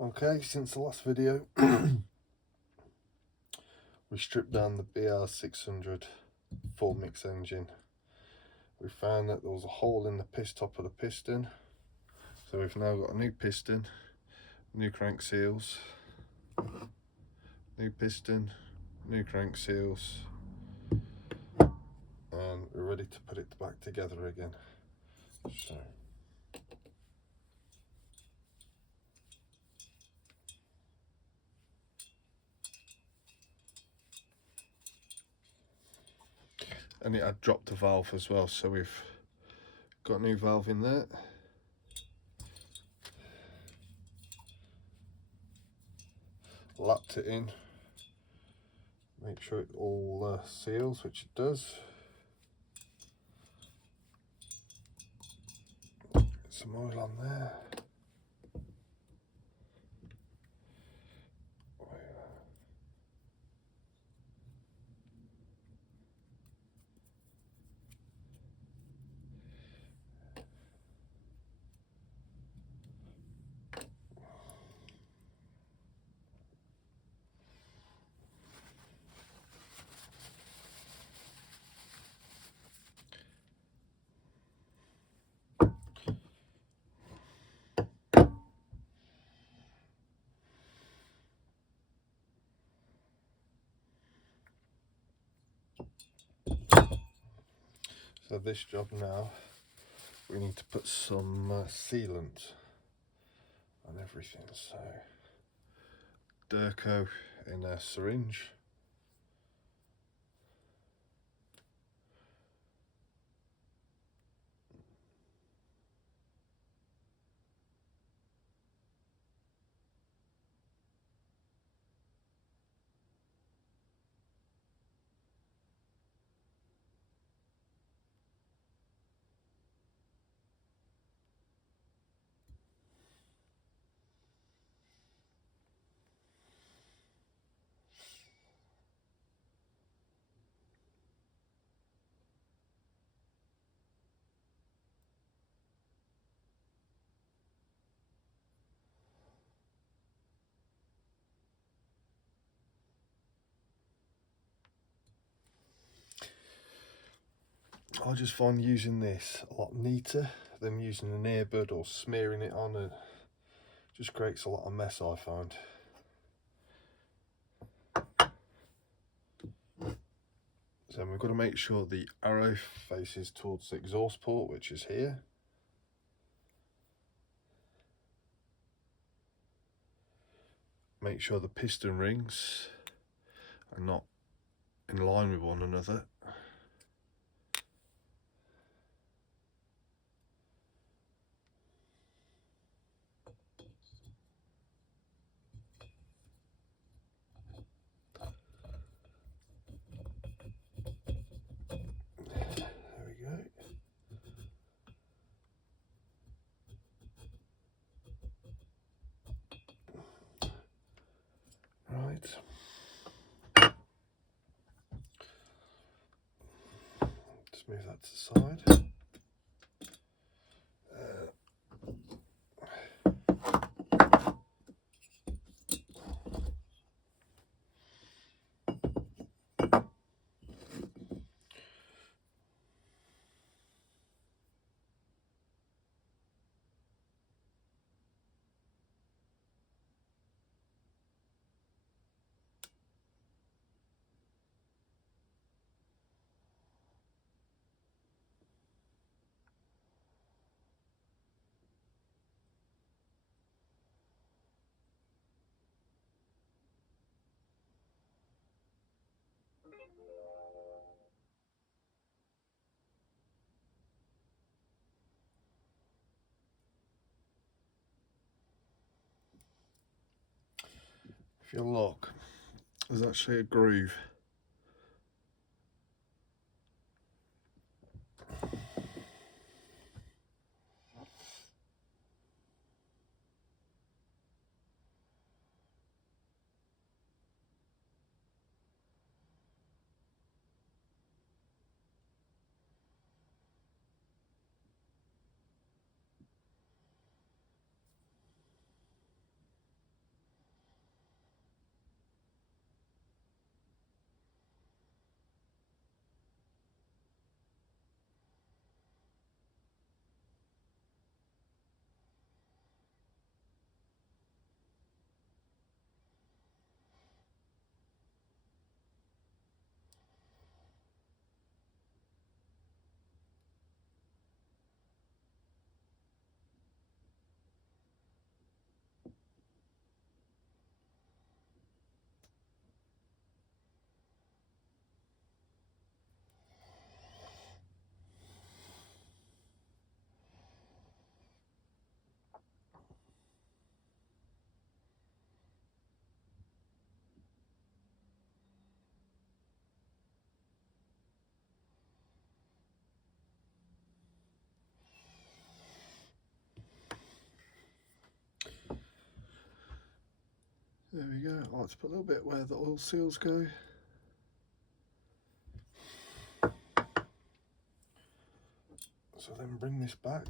Okay, since the last video we stripped down the br600 full mix engine. We found that there was a hole in the top of the piston, so we've now got a new piston, new crank seals, new piston, new crank seals, and we're ready to put it back together again. So and it had dropped a valve as well, so we've got a new valve in there. Lapped it in, make sure it all seals, which it does. Get some oil on there. So this job now, we need to put some sealant on everything. So dirko in a syringe. I just find using this a lot neater than using an earbud or smearing it on. It just creates a lot of mess, I find. So we've got to make sure the arrow faces towards the exhaust port, which is here. Make sure the piston rings are not in line with one another. There we go. Right. Just move that to the side. If you look, there's actually a groove. There we go. I like to put a little bit where the oil seals go. So then bring this back.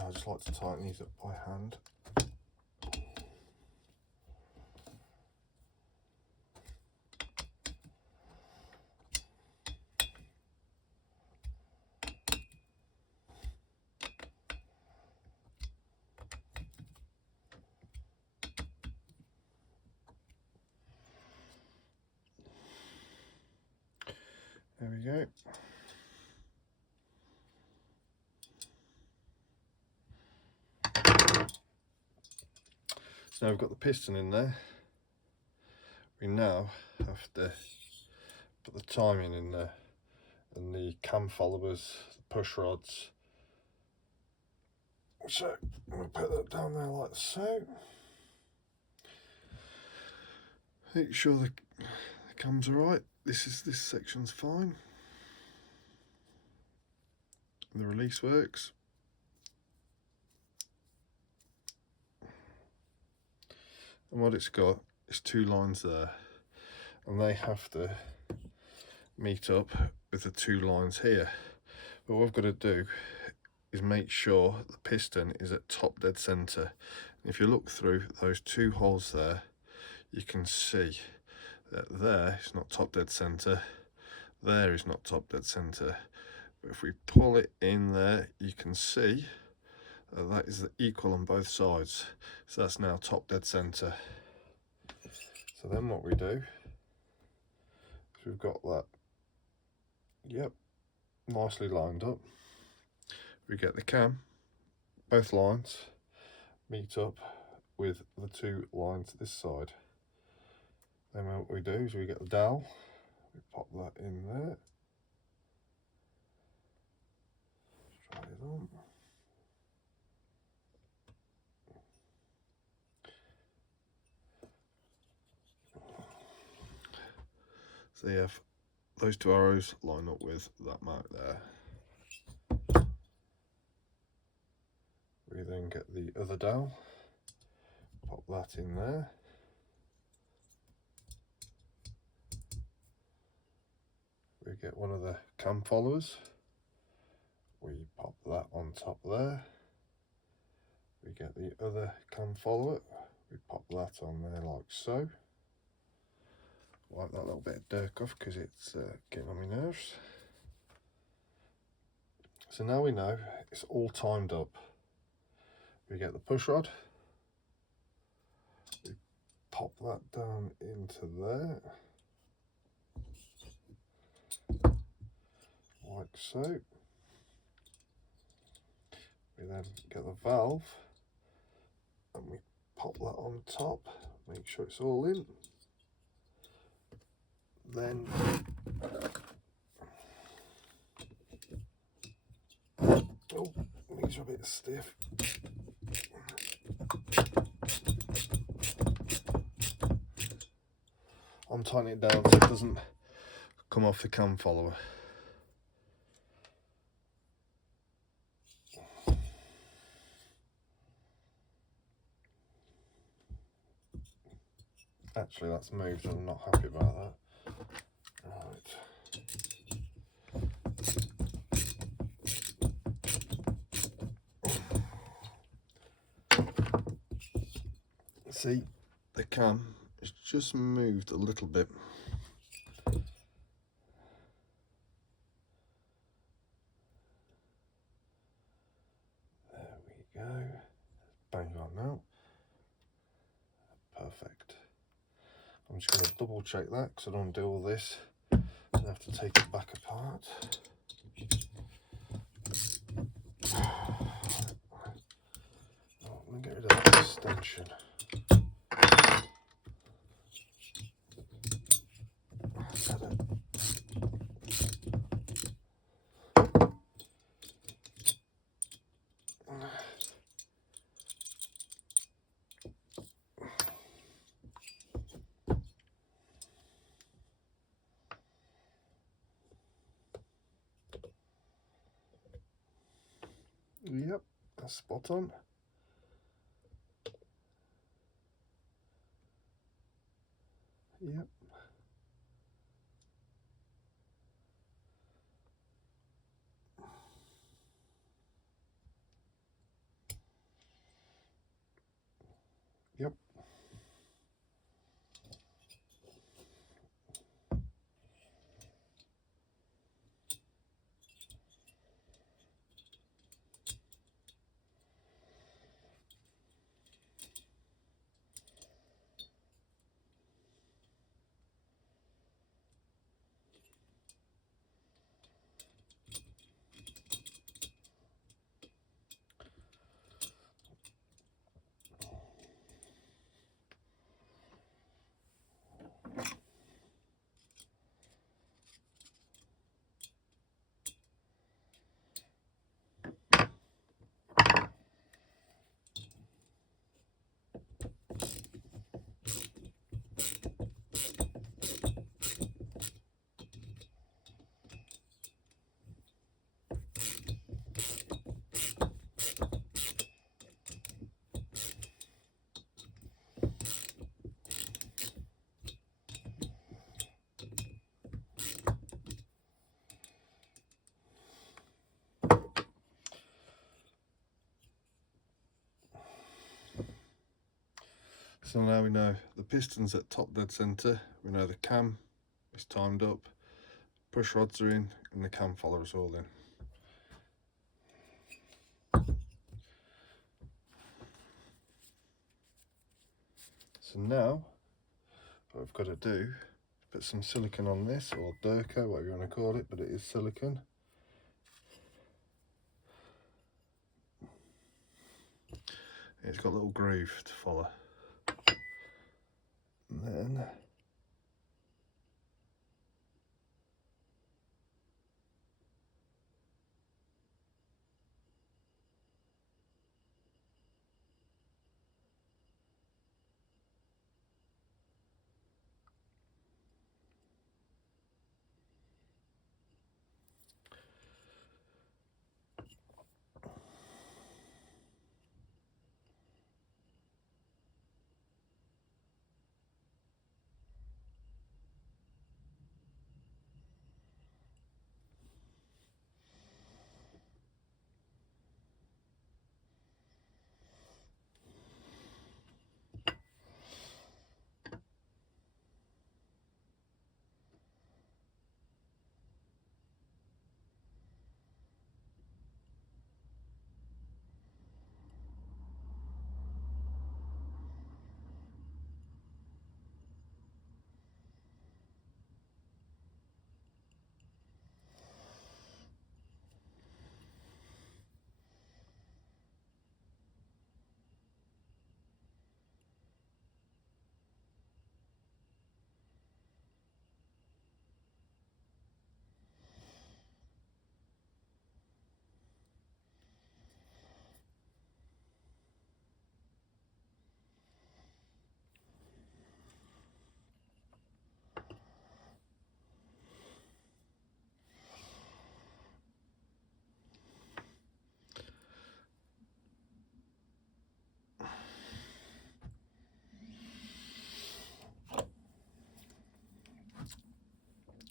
I just like to tighten these up by hand. There we go. So now we've got the piston in there. We now have to put the timing in there and the cam followers, the push rods. So we'll put that down there like so. Make sure the cams are right. This section's fine. The release works. And what it's got is two lines there, and they have to meet up with the two lines here. But what we've got to do is make sure the piston is at top dead center. If you look through those two holes there, you can see that there is not top dead center, there is not top dead center. But if we pull it in there, you can see that is equal on both sides. So that's now top dead center. So then what we do is we've got that, yep, nicely lined up. We get the cam, both lines meet up with the two lines this side. Then what we do is we get the dowel, we pop that in there. Try it on. So you have those two arrows line up with that mark there. We then get the other dowel, pop that in there. We get one of the cam followers, we pop that on top there. We get the other cam follower, we pop that on there like so. Wipe that little bit of dirt off because it's getting on my nerves. So now we know it's all timed up. We get the push rod, we pop that down into there, like so. We then get the valve and we pop that on top, make sure it's all in. Then oh, these are a bit stiff. I'm tightening it down so it doesn't come off the cam follower. Actually, that's moved and I'm not happy about that. Right. See, the cam has just moved a little bit. we go. Bang on now. Perfect. I'm just going to double check that because I don't want to do all this and have to take it back apart. Let me get rid of that extension. Yep, that's spot on. Yep. Yep. So now we know the piston's at top dead centre, we know the cam is timed up, push rods are in and the cam followers all in. So now what I've got to do is put some silicone on this, or dirko, whatever you want to call it, but it is silicone. It's got a little groove to follow. And then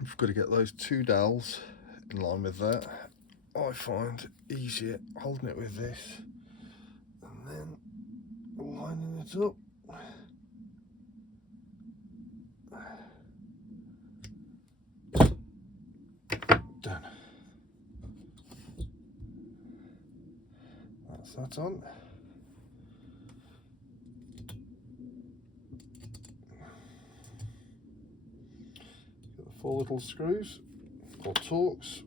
we've got to get those two dowels in line with that. I find easier holding it with this and then lining it up. Done. That's That's that on. Got the 4 little screws or Torx.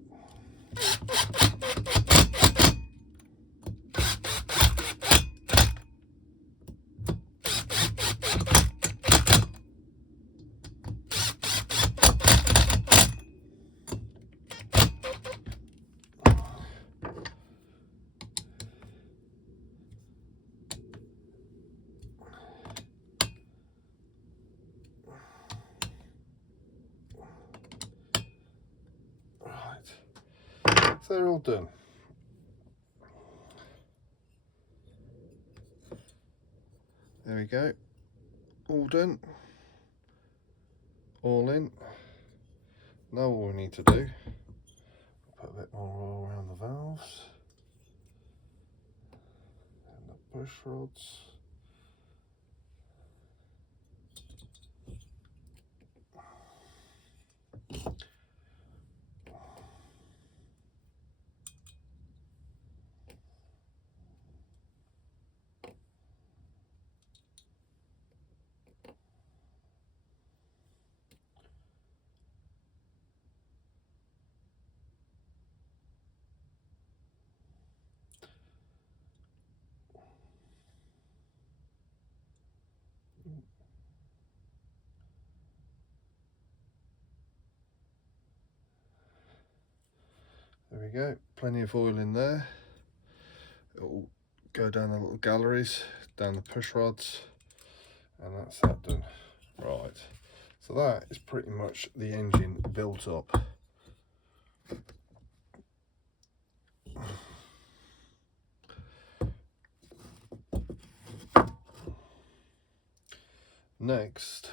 So they're all done. There we go, all done, all in. Now all we need to do, put a bit more oil around the valves and the push rods. There we go, plenty of oil in there. It'll go down the little galleries, down the push rods, and that's that done. Right, so that is pretty much the engine built up. Next,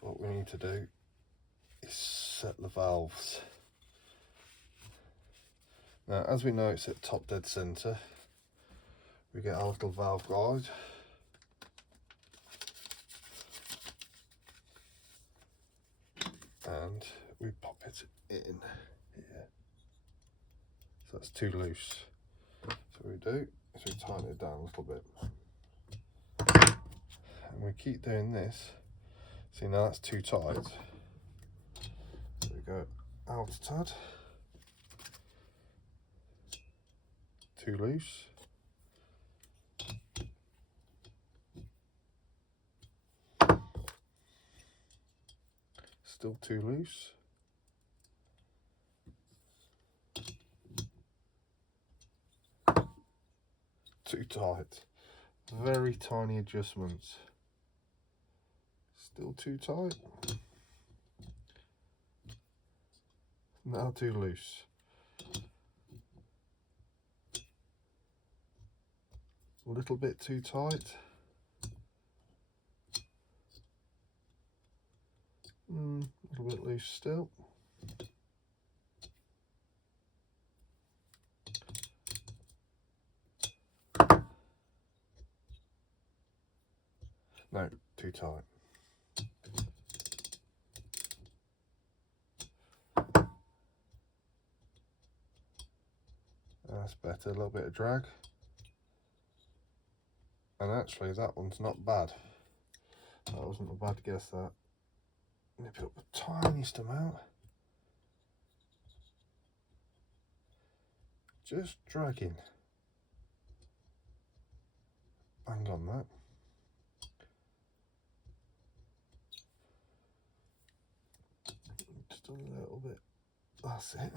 what we need to do is set the valves. Now, as we know, it's at top dead center. We get our little valve guide. And we pop it in here. So that's too loose. So what we do is we tighten it down a little bit. And we keep doing this. See, now that's too tight. So we go out a tad. Too loose. Still too loose. Too tight. Very tiny adjustments. Still too tight. Now too loose. A little bit too tight. A little bit loose still. No, too tight. That's better, a little bit of drag. And actually that one's not bad. That wasn't a bad guess, that. Nip it up the tiniest amount. Just dragging. Hang on that. Just a little bit. That's it.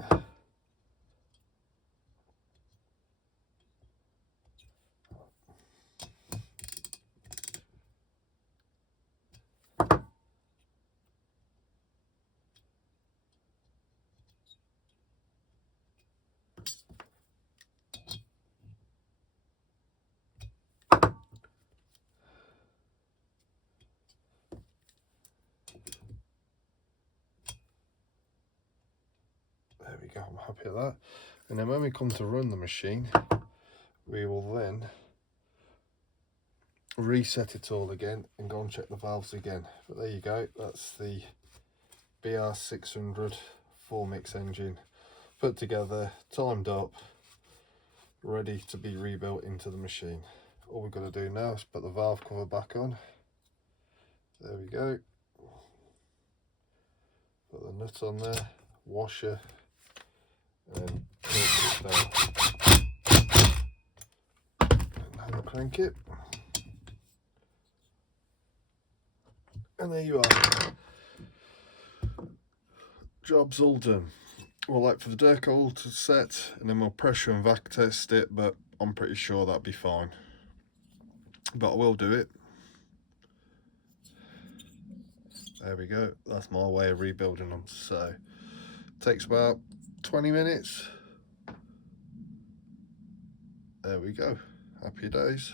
There we go, I'm happy with that. And then when we come to run the machine, we will then reset it all again and go and check the valves again. But there you go, that's the br600 4-mix engine put together, timed up, ready to be rebuilt into the machine. All we've got to do now is put the valve cover back on. There we go. Put the nut on there, washer, and tilt it down. And hand crank it. And there you are. Job's all done. We'll wait for the dirko all to set, and then we'll pressure and vac test it, but I'm pretty sure that'll be fine. But I will do it. There we go. That's my way of rebuilding them. So it takes about 20 minutes. There we go. Happy days.